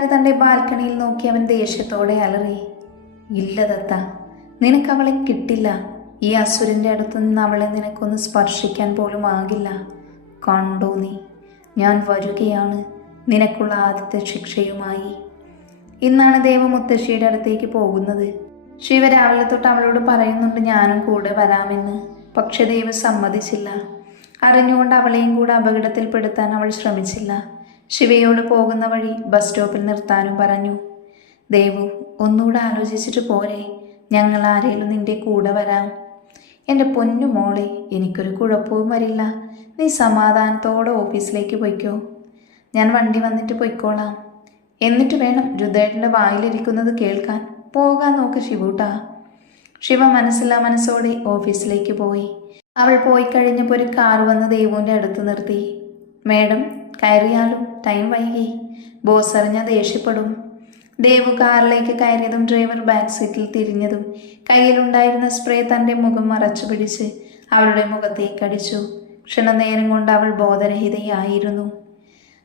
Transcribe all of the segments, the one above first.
രാത്രി തന്റെ ബാൽക്കണിയിൽ നോക്കി അവൻ ദേഷ്യത്തോടെ അലറി ഇല്ല ദത്ത നിനക്ക് അവളെ കിട്ടില്ല. ഈ അസുരന്റെ അടുത്ത് നിന്ന് അവളെ നിനക്കൊന്ന് സ്പർശിക്കാൻ പോലും ആകില്ല. കണ്ടോ നീ ഞാൻ വരികയാണ്. നിനക്കുള്ള ആദ്യത്തെ ശിക്ഷയുമായി. ഇന്നാണ് ദേവമുത്തശ്ശിയുടെ അടുത്തേക്ക് പോകുന്നത്. ശിവ രാവിലെ തൊട്ട് അവളോട് പറയുന്നുണ്ട് ഞാനും കൂടെ വരാമെന്ന്. പക്ഷെ ദൈവം സമ്മതിച്ചില്ല. അറിഞ്ഞുകൊണ്ട് അവളെയും കൂടെ അപകടത്തിൽപ്പെടുത്താൻ അവൾ ശ്രമിച്ചില്ല. ശിവയോട് പോകുന്ന വഴി ബസ് സ്റ്റോപ്പിൽ നിർത്താനും പറഞ്ഞു. ദേവു ഒന്നുകൂടെ ആലോചിച്ചിട്ട് പോരെ. ഞങ്ങൾ ആരേലും നിന്റെ കൂടെ വരാം. എന്റെ പൊന്നു മോളെ എനിക്കൊരു കുഴപ്പവും വരില്ല. നീ സമാധാനത്തോടെ ഓഫീസിലേക്ക് പൊയ്ക്കോ. ഞാൻ വണ്ടി വന്നിട്ട് പൊയ്ക്കോളാം. എന്നിട്ട് വേണം രുദ്രേട്ടന്റെ വായിലിരിക്കുന്നത് കേൾക്കാൻ. പോകാൻ നോക്ക് ശിവൂട്ടാ. ശിവ മനസ്സില്ലാ മനസ്സോടെ ഓഫീസിലേക്ക് പോയി. അവൾ പോയി കഴിഞ്ഞപ്പോൾ ഒരു കാർ വന്ന് ദേവുവിന്റെ അടുത്ത് നിർത്തി. മേഡം കയറിയാലും ടൈം വൈകി. ബോസ് അറിഞ്ഞാൽ ദേഷ്യപ്പെടും. ദേവു കാറിലേക്ക് കയറിയതും ഡ്രൈവർ ബാക്ക് സീറ്റിൽ തിരിഞ്ഞതും കയ്യിലുണ്ടായിരുന്ന സ്പ്രേ തന്റെ മുഖം മറച്ചു പിടിച്ച് അവളുടെ മുഖത്തേക്ക് അടിച്ചു. ക്ഷണനേരം കൊണ്ട് അവൾ ബോധരഹിതയായിരുന്നു.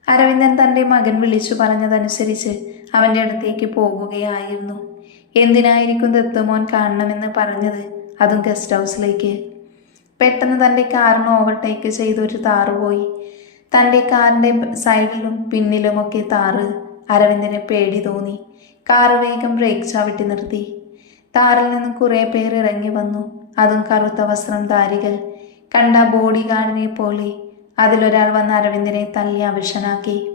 അരവിന്ദൻ തന്റെ മകൻ വിളിച്ചു പറഞ്ഞതനുസരിച്ച് അവന്റെ അടുത്തേക്ക് പോകുകയായിരുന്നു. എന്തിനായിരിക്കും ദത്തുമോൻ കാണണമെന്ന് പറഞ്ഞത്? അതും ഗസ്റ്റ് ഹൗസിലേക്ക് പെട്ടെന്ന് തന്റെ കാറിന് ഓവർടേക്ക് ചെയ്തൊരു താറുപോയി താറ് പോയി. തന്റെ കാറിന്റെ സൈഡിലും പിന്നിലുമൊക്കെ താറ് അരവിന്ദന് പേടി തോന്നി. കാർ വേഗം ബ്രേക്ക് ചവിട്ടി നിർത്തി. താറിൽ നിന്ന് കുറേ പേർ ഇറങ്ങി വന്നു. അതും കറുത്ത വസ്ത്രം ധാരികൾ. കണ്ട ബോഡി ഗാർഡിനെ പോലെ അതിലൊരാൾ വന്ന് അരവിന്ദനെ തല്ലി അവശനാക്കി.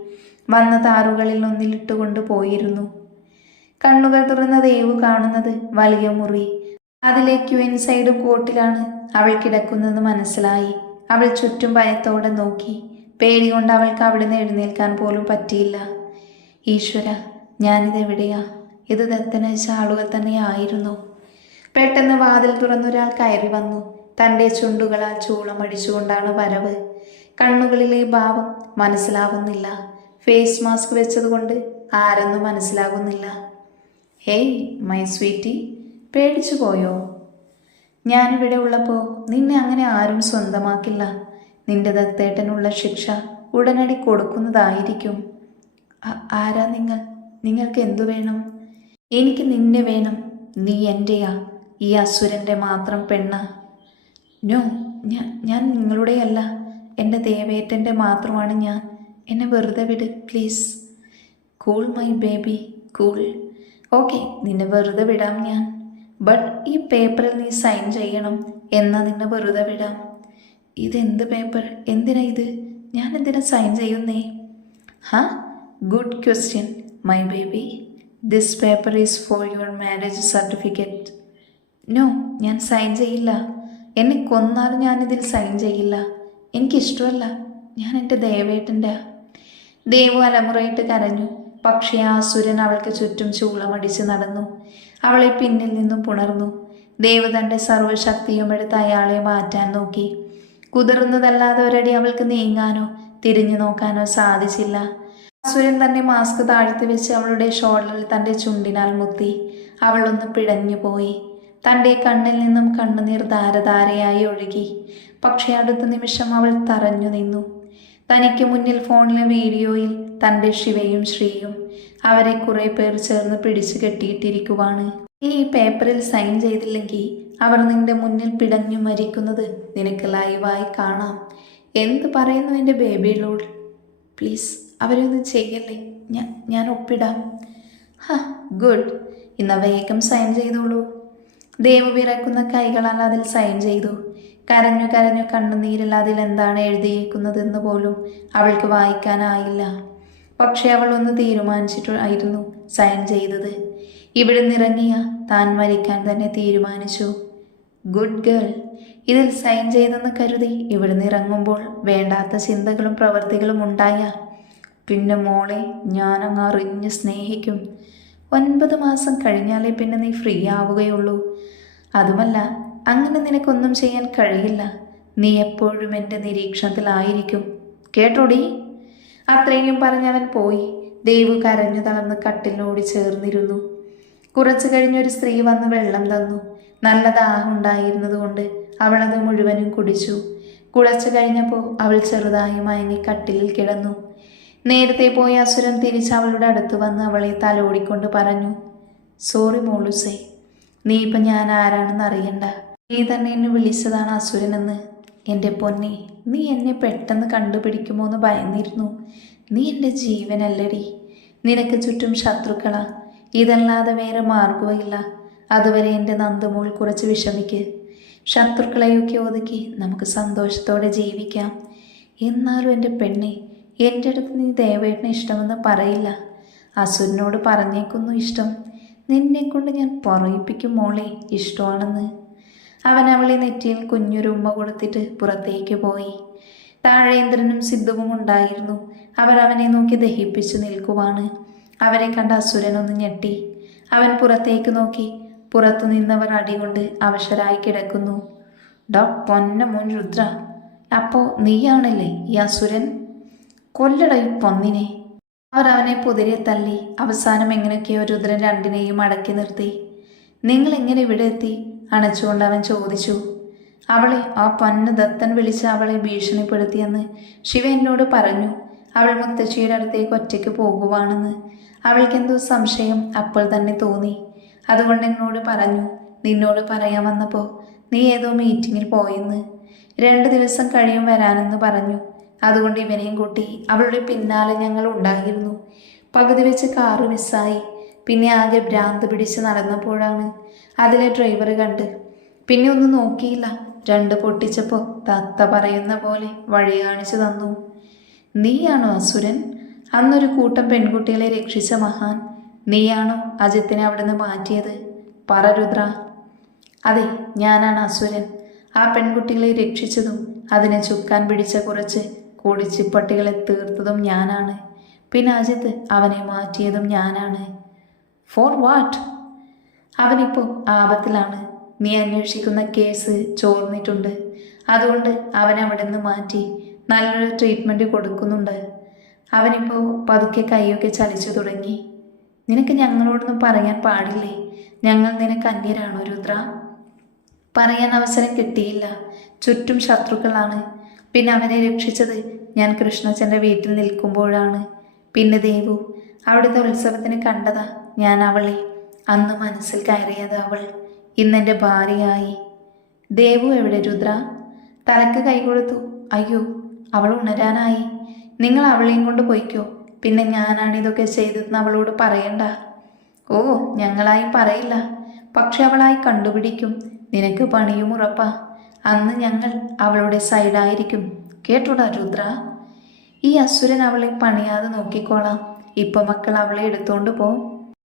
വന്ന താറുകളിൽ ഒന്നിലിട്ടുകൊണ്ട് പോയിരുന്നു. കണ്ണുകൾ തുറന്ന ദേവ് കാണുന്നത് വലിയ മുറി. അതിലെ ക്യൂൻ സൈഡ് കോട്ടിലാണ് അവൾ കിടക്കുന്നത് മനസ്സിലായി. അവൾ ചുറ്റും ഭയത്തോടെ നോക്കി. പേടി കൊണ്ട് അവൾക്ക് അവിടുന്ന് എഴുന്നേൽക്കാൻ പോലും പറ്റിയില്ല. ഈശ്വര ഞാനിതെവിടെയാ? ഇത് ദത്തനയച്ച ആളുകൾ തന്നെയായിരുന്നു. പെട്ടെന്ന് വാതിൽ തുറന്നൊരാൾ കയറി വന്നു. തന്റെ ചുണ്ടുകളാൽ ചൂളമടിച്ചുകൊണ്ടാണ് വരവ്. കണ്ണുകളിലെ ഭാവം മനസ്സിലാവുന്നില്ല. ഫേസ് മാസ്ക് വെച്ചതുകൊണ്ട് ആരെന്നും മനസ്സിലാകുന്നില്ല. ഹേയ് മൈ സ്വീറ്റി പേടിച്ചു പോയോ ഞാനിവിടെ ഉള്ളപ്പോൾ നിന്നെ അങ്ങനെ ആരും സ്വന്തമാക്കില്ല. നിന്റെ ദത്തേട്ടനുള്ള ശിക്ഷ ഉടനടി കൊടുക്കുന്നതായിരിക്കും. ആരാ നിങ്ങൾ? നിങ്ങൾക്ക് എന്തു വേണം? എനിക്ക് നിന്നെ വേണം. നീ എന്റെയാ ഈ അസുരന്റെ മാത്രം പെണ്ണ. നോ ഞാൻ ഞാൻ നിങ്ങളുടെയല്ല. എന്റെ ദേവേറ്റന്റെ മാത്രമാണ് ഞാൻ. എന്നെ വെറുതെ വിട് please. Cool my baby cool. Okay നിന്നെ വെറുതെ വിടാം ഞാൻ. ബട്ട് ഈ പേപ്പറിൽ നീ സൈൻ ചെയ്യണം എന്നാൽ നിന്നെ വെറുതെ വിടാം. ഇതെന്ത് പേപ്പർ? എന്തിനാ ഇത്? ഞാൻ എന്തിനാ സൈൻ ചെയ്യുന്നേ? ഹാ? Good question my baby. This paper is for your marriage certificate no ഞാൻ സൈൻ ചെയ്യില്ല. എന്നെ കൊന്നാലും ഞാനിതിൽ സൈൻ ചെയ്യില്ല. എനിക്കിഷ്ടമല്ല. ഞാൻ എന്റെ ദേവേട്ടന്റെ. ദേവു അലമുറയിട്ട് കരഞ്ഞു. പക്ഷേ ആ അസുരൻ അവൾക്ക് ചുറ്റും ചൂളമടിച്ച് നടന്നു. അവളെ പിന്നിൽ നിന്നും പുണർന്നു. ദേവ് തന്റെ സർവശക്തിയും എടുത്ത് അയാളെ മാറ്റാൻ നോക്കി. കുതിർന്നതല്ലാതെ ഒരടി അവൾക്ക് നീങ്ങാനോ തിരിഞ്ഞു നോക്കാനോ സാധിച്ചില്ല. അസുരൻ തന്നെ മാസ്ക് താഴ്ത്തി വെച്ച് അവളുടെ ഷോൾഡറിൽ തന്റെ ചുണ്ടിനാൽ മുത്തി. അവളൊന്ന് ഒന്ന് പിടഞ്ഞു പോയി. തന്റെ കണ്ണിൽ നിന്നും കണ്ണുനീർ ധാരധാരയായി ഒഴുകി. പക്ഷേ അടുത്ത നിമിഷം അവൾ തറഞ്ഞു നിന്നു. തനിക്ക് മുന്നിൽ ഫോണിലെ വീഡിയോയിൽ തന്റെ ശിവയും ശ്രീയും അവരെ കുറെ പേർ ചേർന്ന് പിടിച്ചു കെട്ടിയിട്ടിരിക്കുവാണ്. ഈ പേപ്പറിൽ സൈൻ ചെയ്തില്ലെങ്കിൽ അവർ നിന്റെ മുന്നിൽ പിടഞ്ഞു മരിക്കുന്നത് നിനക്ക് ലൈവായി കാണാം. എന്ത് പറയുന്നു എന്റെ ബേബി ലോഡ് പ്ലീസ് അവരൊന്നും ചെയ്യല്ലേ? ഞാൻ ഞാൻ ഒപ്പിടാം. ഹ ഗുഡ്. ഇന്ന വേഗം സൈൻ ചെയ്തോളൂ. ദേവ് വിറക്കുന്ന കൈകളാൽ അതിൽ സൈൻ ചെയ്തു. കരഞ്ഞു കരഞ്ഞു കണ്ണുനീരിൽ അതിൽ എന്താണ് എഴുതിയിരിക്കുന്നതെന്ന് പോലും അവൾക്ക് വായിക്കാനായില്ല. പക്ഷേ അവൾ ഒന്ന് തീരുമാനിച്ചിട്ടായിരുന്നു സൈൻ ചെയ്തത്. ഇവിടെ നിറങ്ങിയ താൻ മരിക്കാൻ തന്നെ തീരുമാനിച്ചു. ഗുഡ് ഗേൾ ഇതിൽ സൈൻ ചെയ്തെന്ന് കരുതി ഇവിടുന്ന് ഇറങ്ങുമ്പോൾ വേണ്ടാത്ത ചിന്തകളും പ്രവൃത്തികളും ഉണ്ടായ. പിന്നെ മോളെ ഞാനങ്ങ് അറിഞ്ഞ് സ്നേഹിക്കും. ഒൻപത് മാസം കഴിഞ്ഞാലേ പിന്നെ നീ ഫ്രീ ആവുകയുള്ളൂ. അതുമല്ല അങ്ങനെ നിനക്കൊന്നും ചെയ്യാൻ കഴിയില്ല. നീ എപ്പോഴും എന്റെ നിരീക്ഷണത്തിലായിരിക്കും. കേട്ടോടി? അത്രയും പറഞ്ഞവൻ പോയി. ദൈവ് കരഞ്ഞു തളർന്ന് കട്ടിലിനോട് ചേർന്നിരുന്നു. കുറച്ചു കഴിഞ്ഞൊരു സ്ത്രീ വന്ന് വെള്ളം തന്നു. നല്ല ദാഹമുണ്ടായിരുന്നതുകൊണ്ട് അവളത് മുഴുവനും കുടിച്ചു. കുളച്ചു കഴിഞ്ഞപ്പോൾ അവൾ ചെറുതായി മയങ്ങി കട്ടിലിൽ കിടന്നു. നേരത്തെ പോയ അസുരൻ തിരിച്ച് അവളുടെ അടുത്ത് വന്ന് അവളെ തലോടിക്കൊണ്ട് പറഞ്ഞു സോറി മോളുസേ നീ ഇപ്പം ഞാൻ ആരാണെന്ന് അറിയണ്ട. നീ തന്നെ എന്നെ വിളിച്ചതാണ് അസുരനെന്ന്. എന്റെ പൊന്നെ നീ എന്നെ പെട്ടെന്ന് കണ്ടുപിടിക്കുമോ എന്ന് ഭയന്നിരുന്നു. നീ എന്റെ ജീവനല്ലടി. നിനക്ക് ചുറ്റും ശത്രുക്കളാ. ഇതല്ലാതെ വേറെ മാർഗവുമില്ല അതുവരെ എന്റെ നന്ദമോൾ കുറച്ച് വിഷമിക്ക്. ശത്രുക്കളെയൊക്കെ ഒതുക്കി നമുക്ക് സന്തോഷത്തോടെ ജീവിക്കാം. എന്നാലും എന്റെ പെണ്ണെ എന്റെ അടുത്ത് നീ ദേവേട്ടന് ഇഷ്ടമെന്ന് പറയില്ല. അസുരനോട് പറഞ്ഞേക്കുന്നു ഇഷ്ടം. നിന്നെക്കൊണ്ട് ഞാൻ പറയിപ്പിക്കും മോളെ ഇഷ്ടമാണെന്ന്. അവൻ അവളെ നെറ്റിയിൽ കുഞ്ഞൊരു ഉമ്മ കൊടുത്തിട്ട് പുറത്തേക്ക് പോയി. താഴേന്ദ്രനും സിദ്ധുവും ഉണ്ടായിരുന്നു. അവർ അവനെ നോക്കി ദഹിപ്പിച്ചു നിൽക്കുവാണ്. അവരെ കണ്ട അസുരനൊന്ന് ഞെട്ടി. അവൻ പുറത്തേക്ക് നോക്കി പുറത്തു നിന്നവർ അടികൊണ്ട് അവശരായി കിടക്കുന്നു. ഡോ പൊന്ന മോൻ രുദ്ര അപ്പോ നീയാണല്ലേ ഈ അസുരൻ? കൊല്ലട ഈ പൊന്നിനെ. അവർ അവനെ പുതിരെ തള്ളി അവസാനം എങ്ങനെയൊക്കെയോ രുദ്രൻ രണ്ടിനെയും അടക്കി നിർത്തി. നിങ്ങൾ എങ്ങനെ ഇവിടെ എത്തി? അണച്ചുകൊണ്ട് അവൻ ചോദിച്ചു. അവളെ ആ പൊന്ന് ദത്തൻ വിളിച്ച് അവളെ ഭീഷണിപ്പെടുത്തിയെന്ന് ശിവ എന്നോട് പറഞ്ഞു. അവൾ മുത്തശ്ശിയുടെ അടുത്തേക്ക് ഒറ്റയ്ക്ക് പോകുവാണെന്ന്. അവൾക്കെന്തോ സംശയം അപ്പോൾ തന്നെ തോന്നി. അതുകൊണ്ട് എന്നോട് പറഞ്ഞു നിന്നോട് പറയാൻ വന്നപ്പോൾ നീ ഏതോ മീറ്റിങ്ങിൽ പോയെന്ന്. രണ്ട് ദിവസം കഴിയും വരാനെന്ന് പറഞ്ഞു. അതുകൊണ്ട് ഇവനെയും കൂട്ടി അവളുടെ പിന്നാലെ ഞങ്ങൾ ഉണ്ടായിരുന്നു. പകുതി വെച്ച് കാറ് മിസ്സായി പിന്നെ ആകെ ഭ്രാന്ത് പിടിച്ച് നടന്നപ്പോഴാണ് അതിലെ ഡ്രൈവർ കണ്ട് പിന്നെ ഒന്നും നോക്കിയില്ല. രണ്ട് പൊട്ടിച്ചപ്പോൾ തത്ത പറയുന്ന പോലെ വഴി കാണിച്ചു തന്നു. നീയാണോ അസുരൻ? അന്നൊരു കൂട്ടം പെൺകുട്ടികളെ രക്ഷിച്ച മഹാൻ. നീയാണോ അജിത്തിനെ അവിടുന്ന് മാറ്റിയത്? പറ രുദ്ര. അതെ ഞാനാണ് അസുരൻ. ആ പെൺകുട്ടികളെ രക്ഷിച്ചതും അതിനെ ചുക്കാൻ പിടിച്ച കുറച്ച് കുടിച്ചിപ്പട്ടികളെ തീർത്തതും ഞാനാണ്. പിന്നെ അജിത്ത് അവനെ മാറ്റിയതും ഞാനാണ്. For what? അവനിപ്പോൾ ആപത്തിലാണ്. നീ അന്വേഷിക്കുന്ന കേസ് ചോർന്നിട്ടുണ്ട്. അതുകൊണ്ട് അവൻ അവിടെ നിന്ന് മാറ്റി നല്ലൊരു ട്രീറ്റ്മെന്റ് കൊടുക്കുന്നുണ്ട്. അവനിപ്പോൾ പതുക്കെ കൈയൊക്കെ ചലിച്ചു തുടങ്ങി. നിനക്ക് ഞങ്ങളോടൊന്നും പറയാൻ പാടില്ലേ? ഞങ്ങൾ നിനക്ക് അന്യരാണോ രുദ്ര. പറയാൻ അവസരം കിട്ടിയില്ല. ചുറ്റും ശത്രുക്കളാണ്. പിന്നെ അവനെ രക്ഷിച്ചത് ഞാൻ കൃഷ്ണച്ചന്റെ വീട്ടിൽ നിൽക്കുമ്പോഴാണ്. പിന്നെ ദേവു അവിടുത്തെ ഉത്സവത്തിന് കണ്ടതാ ഞാൻ അവളെ. അന്ന് മനസ്സിൽ കയറിയത് അവൾ. ഇന്നെന്റെ ഭാര്യയായി. ദേവു എവിടെ രുദ്ര? തലക്ക് കൈ കൊടുത്തു. അയ്യോ അവൾ ഉണരാനായി. നിങ്ങൾ അവളെയും കൊണ്ട് പോയിക്കോ. പിന്നെ ഞാനാണ് ഇതൊക്കെ ചെയ്തതെന്ന് അവളോട് പറയണ്ട. ഓ ഞങ്ങളായി പറയില്ല. പക്ഷെ അവളായി കണ്ടുപിടിക്കും. നിനക്ക് പണിയും ഉറപ്പാ. അന്ന് ഞങ്ങൾ അവളുടെ സൈഡായിരിക്കും. കേട്ടോടാ രുദ്ര? ഈ അസുരൻ അവളെ പണിയാതെ നോക്കിക്കോളാം. ഇപ്പൊ മക്കൾ അവളെ എടുത്തോണ്ട് പോവും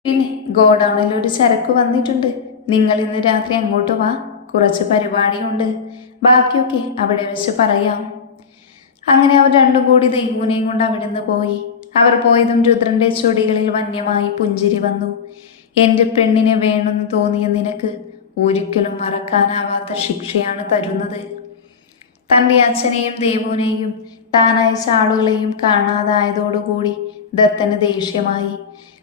പിന്നെ ഗോഡൗണിൽ ഒരു ചരക്ക് വന്നിട്ടുണ്ട്. നിങ്ങൾ ഇന്ന് രാത്രി അങ്ങോട്ട് വാ. കുറച്ച് പരിപാടിയുണ്ട്. ബാക്കിയൊക്കെ അവിടെ വെച്ച് പറയാം. അങ്ങനെ അവർ രണ്ടും കൂടി ദൈവൂനെയും കൊണ്ട് അവിടെ നിന്ന് പോയി. അവർ പോയതും രുദ്രന്റെ ചൊടികളിൽ വന്യമായി പുഞ്ചിരി വന്നു. എന്റെ പെണ്ണിനെ വേണമെന്ന് തോന്നിയ നിനക്ക് ഒരിക്കലും മറക്കാനാവാത്ത ശിക്ഷയാണ് തരുന്നത്. തന്റെ അച്ഛനെയും ദേവുവിനെയും താനായ ആളുകളെയും കാണാതായതോടുകൂടി ദത്തന് ദേഷ്യമായി.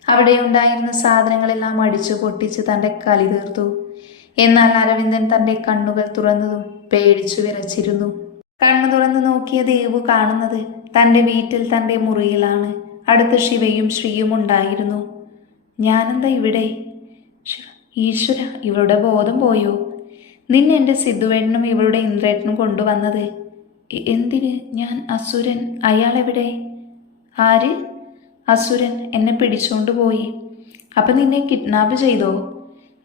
അവിടെ ഉണ്ടായിരുന്ന സാധനങ്ങളെല്ലാം അടിച്ചു പൊട്ടിച്ച് തന്റെ കലി തീർത്തു. എന്നാൽ അരവിന്ദൻ തന്റെ കണ്ണുകൾ തുറന്നതും പേടിച്ചു വിറച്ചിരുന്നു. കണ്ണു തുറന്നു നോക്കിയ ദേവു കാണുന്നത് തന്റെ വീട്ടിൽ തന്റെ മുറിയിലാണ്. അടുത്ത് ശിവയും ശ്രീയും ഉണ്ടായിരുന്നു. ഞാനെന്താ ഇവിടെ? ഈശ്വര ഇവളുടെ ബോധം പോയോ? നിന്നെ എന്റെ സിദ്ധുവേട്ടനും ഇവളുടെ ഇന്ദ്രേട്ടനും കൊണ്ടുവന്നത്. എന്തിന്? ഞാൻ അസുരൻ. അയാളെവിടെ? ആര്? അസുരൻ എന്നെ പിടിച്ചോണ്ട് പോയി. അപ്പം നിന്നെ കിഡ്നാപ്പ് ചെയ്തോ?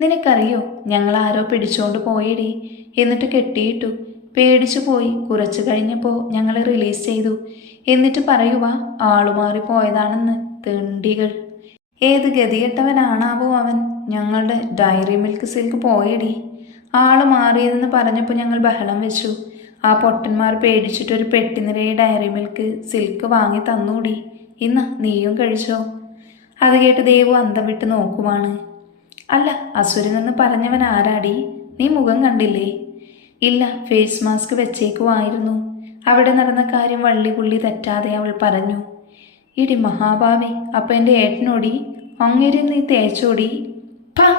നിനക്കറിയോ ഞങ്ങൾ ആരോ പിടിച്ചോണ്ട് പോയടി. എന്നിട്ട് കെട്ടിയിട്ടു. പേടിച്ചു പോയി. കുറച്ചു കഴിഞ്ഞപ്പോൾ ഞങ്ങൾ റിലീസ് ചെയ്തു. എന്നിട്ട് പറയുക ആളുമാറി പോയതാണെന്ന് തെണ്ടികൾ. ഏത് ഗതികെട്ടവനാണാവോ അവൻ? ഞങ്ങളുടെ ഡയറി മിൽക്ക് സിൽക്ക് പോയടി. ആൾ മാറിയതെന്ന് പറഞ്ഞപ്പോൾ ഞങ്ങൾ ബഹളം വെച്ചു. ആ പൊട്ടന്മാർ പേടിച്ചിട്ടൊരു പെട്ടി നിറയെ ഡയറി മിൽക്ക് സിൽക്ക് വാങ്ങി തന്നൂടി. ഇന്ന നീയും കഴിച്ചോ അത് കേട്ട് ദേവു അന്തം വിട്ട് നോക്കുവാണ്. അല്ല അസുരനെന്ന് പറഞ്ഞവൻ ആരാടി? നീ മുഖം കണ്ടില്ലേ? ഇല്ല ഫേസ് മാസ്ക് വെച്ചേക്കുമായിരുന്നു. അവിടെ നടന്ന കാര്യം വള്ളി പുള്ളി തെറ്റാതെ അവൾ പറഞ്ഞു. ഇടി മഹാഭാവി അപ്പം എന്റെ ഏട്ടനോടി അങ്ങേരി നീ തേച്ചോടി? പാ!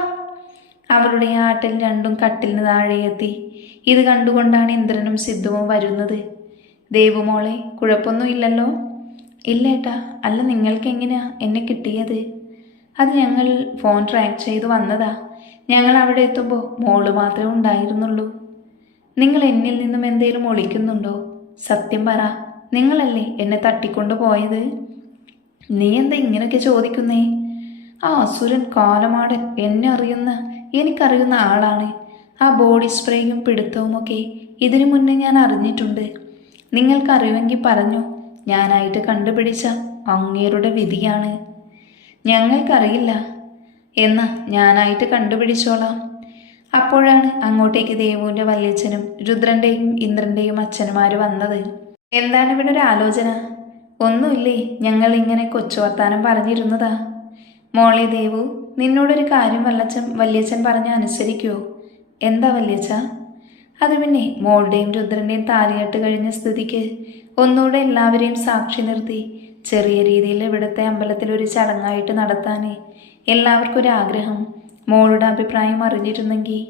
അവളുടെ ആട്ടിൽ രണ്ടും കട്ടിലിന് താഴെയെത്തി ഇത് കണ്ടുകൊണ്ടാണ് ഇന്ദ്രനും സിദ്ധുവും വരുന്നത്. ദേവുമോളെ കുഴപ്പമൊന്നുമില്ലല്ലോ ഇല്ലേട്ടാ അല്ല നിങ്ങൾക്ക് എങ്ങനെയാ എന്നെ കിട്ടിയത്? അത് ഞങ്ങൾ ഫോൺ ട്രാക്ക് ചെയ്ത് വന്നതാ. ഞങ്ങൾ അവിടെ എത്തുമ്പോൾ മോൾ മാത്രമേ ഉണ്ടായിരുന്നുള്ളൂ. നിങ്ങൾ എന്നിൽ നിന്നും എന്തേലും ഒളിക്കുന്നുണ്ടോ? സത്യം പറ നിങ്ങളല്ലേ എന്നെ തട്ടിക്കൊണ്ടു പോയത്? നീ എന്താ ഇങ്ങനെയൊക്കെ ചോദിക്കുന്നേ? ആ അസുരൻ കാലമാടൻ എന്നെ അറിയുന്ന എനിക്കറിയുന്ന ആളാണ്. ആ ബോഡി സ്പ്രേയും പിടുത്തവും ഒക്കെ ഇതിനു മുന്നേ ഞാൻ അറിഞ്ഞിട്ടുണ്ട്. നിങ്ങൾക്കറിയുമെങ്കിൽ പറഞ്ഞു ഞാനായിട്ട് കണ്ടുപിടിച്ച അങ്ങേരുടെ വിധിയാണ്. ഞങ്ങൾക്കറിയില്ല. എന്നാ ഞാനായിട്ട് കണ്ടുപിടിച്ചോളാം. അപ്പോഴാണ് അങ്ങോട്ടേക്ക് ദേവുവിന്റെ വല്യച്ഛനും രുദ്രന്റെയും ഇന്ദ്രന്റെയും അച്ഛനുമാര് വന്നത്. എന്താണ് ഇവിടെ ഒരു ആലോചന? ഒന്നുമില്ലേ ഞങ്ങൾ ഇങ്ങനെ കൊച്ചു വർത്താനം പറഞ്ഞിരുന്നതാ? മോളെ ദേവു നിന്നോടൊരു കാര്യം വല്ലച്ചൻ വല്യച്ഛൻ പറഞ്ഞ അനുസരിക്കുമോ എന്താ വല്യച്ഛ? അത് പിന്നെ മോളുടെയും രുദ്രന്റെയും താലികെട്ട് കഴിഞ്ഞ സ്ഥിതിക്ക് ഒന്നുകൂടെ എല്ലാവരെയും സാക്ഷി നിർത്തി ചെറിയ രീതിയിൽ ഇവിടുത്തെ അമ്പലത്തിൽ ഒരു ചടങ്ങായിട്ട് നടത്താനേ എല്ലാവർക്കും ഒരു ആഗ്രഹം. മോളുടെ അഭിപ്രായം അറിഞ്ഞിരുന്നെങ്കിൽ.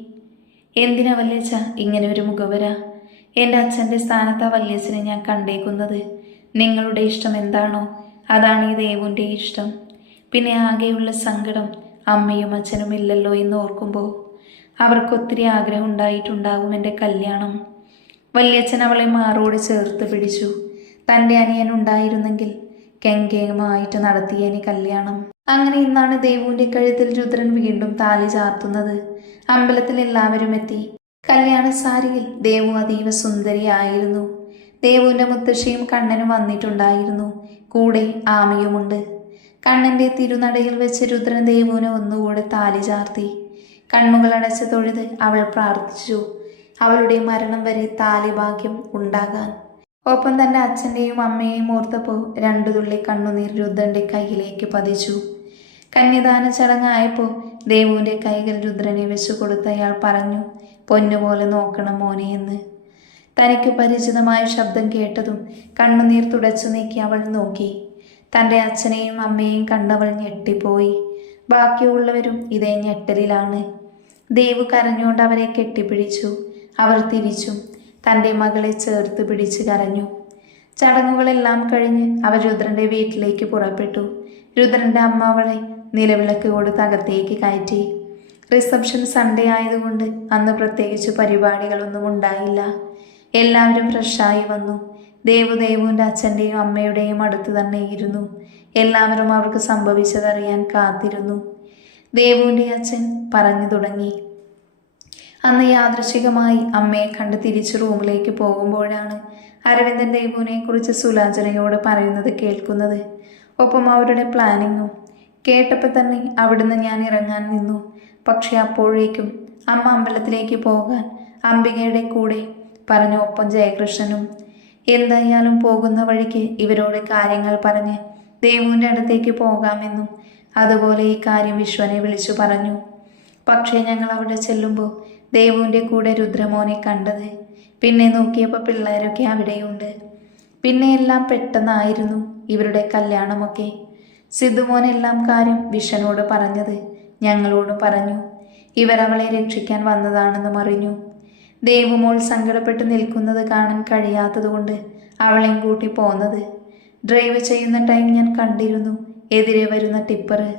എന്തിനാ വല്യച്ഛ ഇങ്ങനെ ഒരു മുഖവര? എന്റെ അച്ഛന്റെ സ്ഥാനത്ത് വല്യച്ഛനെ ഞാൻ കണ്ടേക്കുന്നത്. നിങ്ങളുടെ ഇഷ്ടം എന്താണോ അതാണ് ഈ ദേവുന്റെ ഇഷ്ടം. പിന്നെ ആകെയുള്ള സങ്കടം അമ്മയും അച്ഛനും ഇല്ലല്ലോ എന്ന് ഓർക്കുമ്പോൾ അവർക്കൊത്തിരി ആഗ്രഹം ഉണ്ടായിട്ടുണ്ടാകും എന്റെ കല്യാണം. വല്യച്ഛൻ അവളെ മാറോട് ചേർത്ത് പിടിച്ചു. തന്റെ അനിയൻ ഉണ്ടായിരുന്നെങ്കിൽ കെങ്കേമായിട്ട് നടത്തിയേനെ കല്യാണം. അങ്ങനെ ഇന്നാണ് ദേവുവിന്റെ കഴുത്തിൽ രുദ്രൻ വീണ്ടും താലി ചാർത്തുന്നത്. അമ്പലത്തിൽ എല്ലാവരും എത്തി. കല്യാണ സാരിയിൽ ദേവു അതീവ സുന്ദരിയായിരുന്നു. ദേവുവിന്റെ മുത്തശ്ശിയും കണ്ണനും വന്നിട്ടുണ്ടായിരുന്നു. കൂടെ ആമയുമുണ്ട്. കണ്ണന്റെ തിരുനടയിൽ വെച്ച് രുദ്രൻ ദേവുവിനെ ഒന്നുകൂടെ താലി ചാർത്തി. കണ്ണുകൾ അടച്ച തൊഴുത് അവൾ പ്രാർത്ഥിച്ചു. അവളുടെ മരണം വരെ താലിഭാഗ്യം ഉണ്ടാകാൻ. ഒപ്പം തന്റെ അച്ഛന്റെയും അമ്മയെയും ഓർത്തപ്പോൾ രണ്ടു തുള്ളി കണ്ണുനീർ രുദ്രന്റെ കയ്യിലേക്ക് പതിച്ചു. കന്യദാന ചടങ്ങായപ്പോൾ ദേവുവിന്റെ കൈകൾ രുദ്രനെ വെച്ചു കൊടുത്ത് അയാൾ പറഞ്ഞു പൊന്നുപോലെ നോക്കണം മോനെ എന്ന്. തനിക്ക് പരിചിതമായ ശബ്ദം കേട്ടതും കണ്ണുനീർ തുടച്ചു നീക്കി അവൾ നോക്കി. തന്റെ അച്ഛനെയും അമ്മയെയും കണ്ടവൾ ഞെട്ടിപ്പോയി. ബാക്കിയുള്ളവരും ഇതേ ഞെട്ടലിലാണ്. ദേവു കരഞ്ഞുകൊണ്ട് അവരെ കെട്ടിപ്പിടിച്ചു. അവർ തിരിച്ചു തന്റെ മകളെ ചേർത്ത് പിടിച്ച് കരഞ്ഞു. ചടങ്ങുകളെല്ലാം കഴിഞ്ഞ് അവർ രുദ്രന്റെ വീട്ടിലേക്ക് പുറപ്പെട്ടു. രുദ്രന്റെ അമ്മ അവളെ നിലവിളക്ക് കൊടുത്ത് അകത്തേക്ക് കയറ്റി. റിസപ്ഷൻ സൺഡേ ആയതുകൊണ്ട് അന്ന് പ്രത്യേകിച്ച് പരിപാടികളൊന്നും ഉണ്ടായില്ല. എല്ലാവരും ഫ്രഷായി വന്നു. ദേവുദേവുവിന്റെ അച്ഛന്റെയും അമ്മയുടെയും അടുത്ത് തന്നെ ഇരുന്നു. എല്ലാവരും അവർക്ക് സംഭവിച്ചതറിയാൻ കാത്തിരുന്നു. ദേവുവിന്റെ അച്ഛൻ പറഞ്ഞു തുടങ്ങി. അന്ന് യാദൃശികമായി അമ്മയെ കണ്ട് തിരിച്ച് റൂമിലേക്ക് പോകുമ്പോഴാണ് അരവിന്ദൻ ദേവുവിനെ കുറിച്ച് സുലാചനയോട് പറയുന്നത് കേൾക്കുന്നത്. ഒപ്പം അവരുടെ പ്ലാനിങ്ങും കേട്ടപ്പോൾ തന്നെ അവിടുന്ന് ഞാൻ ഇറങ്ങാൻ നിന്നു. പക്ഷെ അപ്പോഴേക്കും അമ്മ അമ്പലത്തിലേക്ക് പോകാൻ അംബികയുടെ കൂടെ പറഞ്ഞ ഒപ്പം ജയകൃഷ്ണനും എന്തായാലും പോകുന്ന വഴിക്ക് ഇവരോട് കാര്യങ്ങൾ പറഞ്ഞ് ദേവുവിന്റെ അടുത്തേക്ക് പോകാമെന്നും അതുപോലെ ഈ കാര്യം വിശ്വനെ വിളിച്ചു പറഞ്ഞു. പക്ഷേ ഞങ്ങൾ അവിടെ ചെല്ലുമ്പോൾ ദേവുവിന്റെ കൂടെ രുദ്രമോനെ കണ്ടത് പിന്നെ നോക്കിയപ്പോൾ പിള്ളേരൊക്കെ അവിടെയുണ്ട്. പിന്നെ എല്ലാം പെട്ടെന്നായിരുന്നു ഇവരുടെ കല്യാണമൊക്കെ. സിദ്ധുമോനെല്ലാം കാര്യം വിഷനോട് പറഞ്ഞത് ഞങ്ങളോട് പറഞ്ഞു. ഇവരവളെ രക്ഷിക്കാൻ വന്നതാണെന്നും അറിഞ്ഞു. ദേവുമോൾ സങ്കടപ്പെട്ട് നിൽക്കുന്നത് കാണാൻ കഴിയാത്തതുകൊണ്ട് അവളെയും കൂട്ടി പോന്നത്. ഡ്രൈവ് ചെയ്യുന്ന ടൈം ഞാൻ കണ്ടിരുന്നു. എതിരെ വരുന്ന ടിപ്പർ.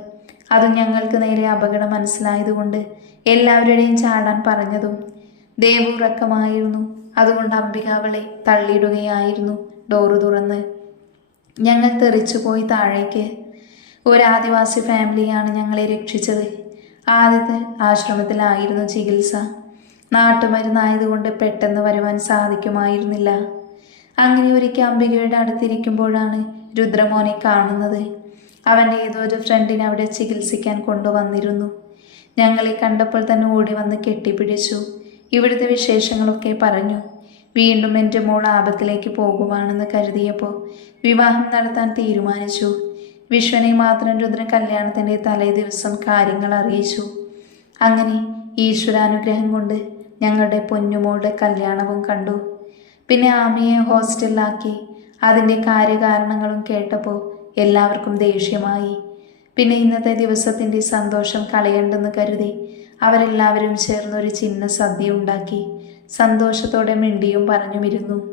അത് ഞങ്ങൾക്ക് നേരെ അപകടം മനസ്സിലായതുകൊണ്ട് എല്ലാവരുടെയും ചാടാൻ പറഞ്ഞതും ദേവു ഉറക്കമായിരുന്നു. അതുകൊണ്ട് അംബിക അവളെ തള്ളിയിടുകയായിരുന്നു. ഡോറ് തുറന്ന് ഞങ്ങൾ തെറിച്ചുപോയി താഴേക്ക് ഒരു ആദിവാസി ഫാമിലിയാണ് ഞങ്ങളെ രക്ഷിച്ചത്. ആദ്യത്തെ ആശ്രമത്തിലായിരുന്നു ചികിത്സ. നാട്ടുമരുന്നായതുകൊണ്ട് പെട്ടെന്ന് വരുവാൻ സാധിക്കുമായിരുന്നില്ല. അങ്ങനെ ഒരിക്കൽ അംബികയുടെ അടുത്തിരിക്കുമ്പോഴാണ് രുദ്രമോനെ കാണുന്നത്. അവന്റെ ഏതോ ഒരു ഫ്രണ്ടിനെ അവിടെ ചികിത്സിക്കാൻ കൊണ്ടുവന്നിരുന്നു. ഞങ്ങളെ കണ്ടപ്പോൾ തന്നെ ഓടി വന്ന് കെട്ടിപ്പിടിച്ചു. ഇവിടുത്തെ വിശേഷങ്ങളൊക്കെ പറഞ്ഞു. വീണ്ടും എന്റെ മോൾ ആപത്തിലേക്ക് പോകുവാണെന്ന് കരുതിയപ്പോൾ വിവാഹം നടത്താൻ തീരുമാനിച്ചു. വിശ്വനെ മാത്രം രുദ്രൻ കല്യാണത്തിന്റെ തലേ ദിവസം കാര്യങ്ങൾ അറിയിച്ചു. അങ്ങനെ ഈശ്വരാനുഗ്രഹം കൊണ്ട് ഞങ്ങളുടെ പൊന്നുമോളുടെ കല്യാണവും കണ്ടു. പിന്നെ ആമയെ ഹോസ്റ്റലിലാക്കി അതിന്റെ കാര്യകാരണങ്ങളും കേട്ടപ്പോൾ എല്ലാവർക്കും ദേഷ്യമായി. പിന്നെ ഇന്നത്തെ ദിവസത്തിന്റെ സന്തോഷം കളയണ്ടെന്ന് കരുതി അവരെല്ലാവരും ചേർന്നൊരു ചിന്ന സദ്യ ഉണ്ടാക്കി. സന്തോഷത്തോടെ മിണ്ടിയും പറഞ്ഞുമിരുന്നു.